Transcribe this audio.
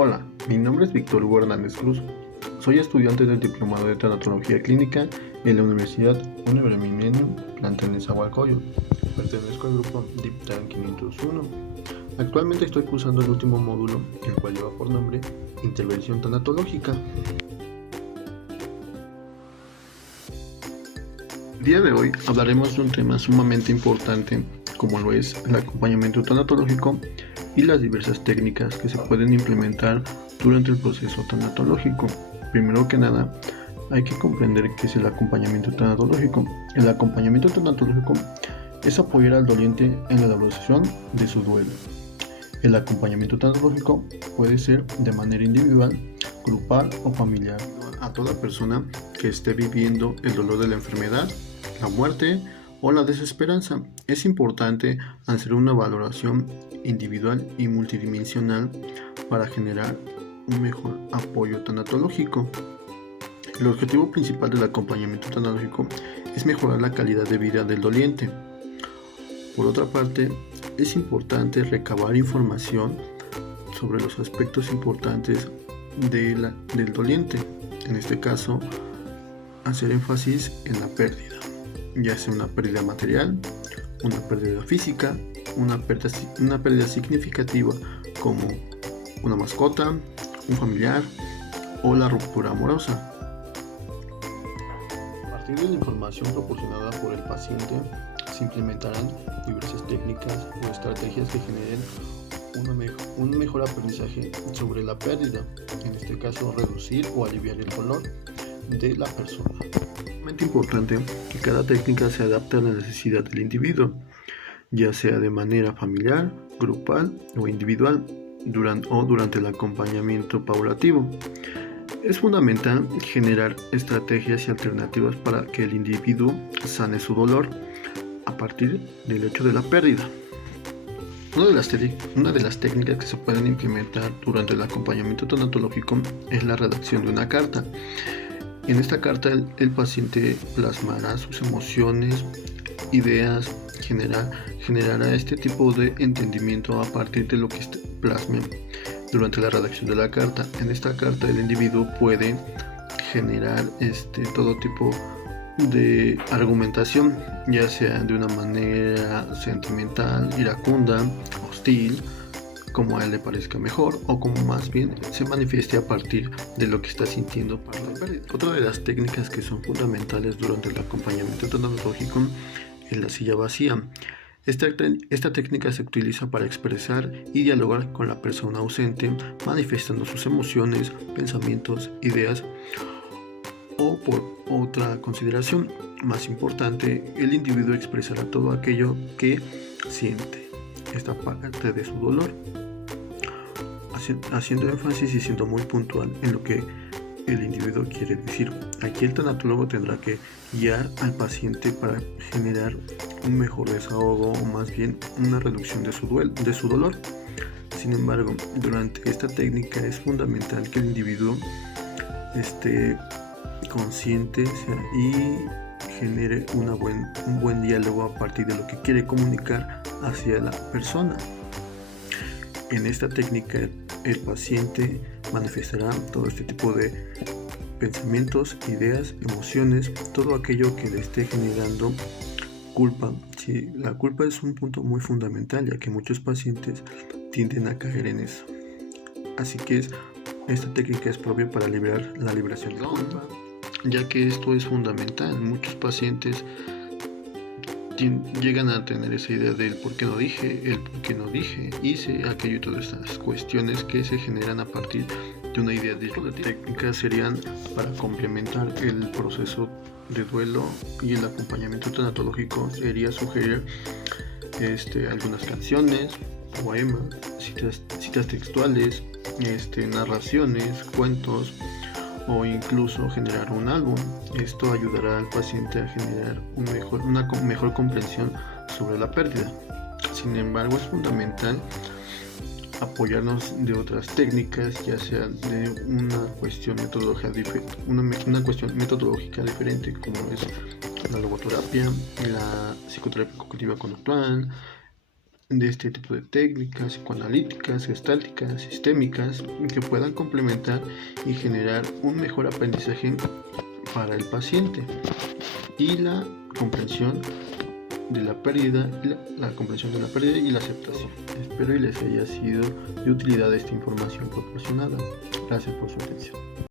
Hola, mi nombre es Víctor Hugo Hernández Cruz. Soy estudiante del Diplomado de Tanatología Clínica en la Universidad Univermilenio Plantel Nezahualcóyotl. Pertenezco al grupo DIPTAN 501. Actualmente estoy cursando el último módulo, el cual lleva por nombre Intervención Tanatológica. El día de hoy hablaremos de un tema sumamente importante, como lo es el acompañamiento tanatológico y las diversas técnicas que se pueden implementar durante el proceso tanatológico. Primero que nada, hay que comprender qué es el acompañamiento tanatológico. El acompañamiento tanatológico es apoyar al doliente en la elaboración de su duelo. El acompañamiento tanatológico puede ser de manera individual, grupal o familiar. A toda persona que esté viviendo el dolor de la enfermedad, la muerte o la desesperanza, es importante hacer una valoración individual y multidimensional para generar un mejor apoyo tanatológico. El objetivo principal del acompañamiento tanatológico es mejorar la calidad de vida del doliente. Por otra parte, es importante recabar información sobre los aspectos importantes del doliente. En este caso, hacer énfasis en la pérdida, ya sea una pérdida material, una pérdida física, una pérdida significativa como una mascota, un familiar o la ruptura amorosa. A partir de la información proporcionada por el paciente, se implementarán diversas técnicas o estrategias que generen un mejor aprendizaje sobre la pérdida, en este caso reducir o aliviar el dolor de la persona. Es sumamente importante que cada técnica se adapte a la necesidad del individuo, ya sea de manera familiar, grupal o individual, durante el acompañamiento paulativo. Es fundamental generar estrategias y alternativas para que el individuo sane su dolor a partir del hecho de la pérdida. Una de las técnicas que se pueden implementar durante el acompañamiento tanatológico es la redacción de una carta. En esta carta el paciente plasmará sus emociones, ideas, generará este tipo de entendimiento a partir de lo que plasme durante la redacción de la carta. En esta carta el individuo puede generar todo tipo de argumentación, ya sea de una manera sentimental, iracunda, hostil, como a él le parezca mejor, o como más bien se manifieste a partir de lo que está sintiendo para la pérdida. Otra de las técnicas que son fundamentales durante el acompañamiento tanatológico es la silla vacía. Esta técnica se utiliza para expresar y dialogar con la persona ausente, manifestando sus emociones, pensamientos, ideas, o por otra consideración más importante, el individuo expresará todo aquello que siente, esta parte de su dolor, haciendo énfasis y siendo muy puntual en lo que el individuo quiere decir. Aquí el tanatólogo tendrá que guiar al paciente para generar un mejor desahogo, o más bien una reducción de su dolor. Sin embargo, durante esta técnica es fundamental que el individuo esté consciente y genere un buen diálogo a partir de lo que quiere comunicar hacia la persona. En esta técnica el paciente manifestará todo este tipo de pensamientos, ideas, emociones, todo aquello que le esté generando culpa. Sí, la culpa es un punto muy fundamental, ya que muchos pacientes tienden a caer en eso. Así que esta técnica es propia para liberar la liberación de la culpa, ya que esto es fundamental. Muchos pacientes llegan a tener esa idea del por qué no dije, el por qué no dije, hice aquello y todas estas cuestiones que se generan a partir de una idea de técnicas serían para complementar el proceso de duelo y el acompañamiento tanatológico. Sería sugerir algunas canciones, poemas, citas textuales, narraciones, cuentos, o incluso generar un álbum. Esto ayudará al paciente a generar una mejor comprensión sobre la pérdida. Sin embargo, es fundamental apoyarnos de otras técnicas, ya sea de una cuestión metodológica diferente, como es la logoterapia, la psicoterapia cognitiva conductual, de este tipo de técnicas psicoanalíticas, gestálticas, sistémicas, que puedan complementar y generar un mejor aprendizaje para el paciente y la comprensión de la pérdida, la comprensión de la pérdida y la aceptación. Espero y les haya sido de utilidad esta información proporcionada. Gracias por su atención.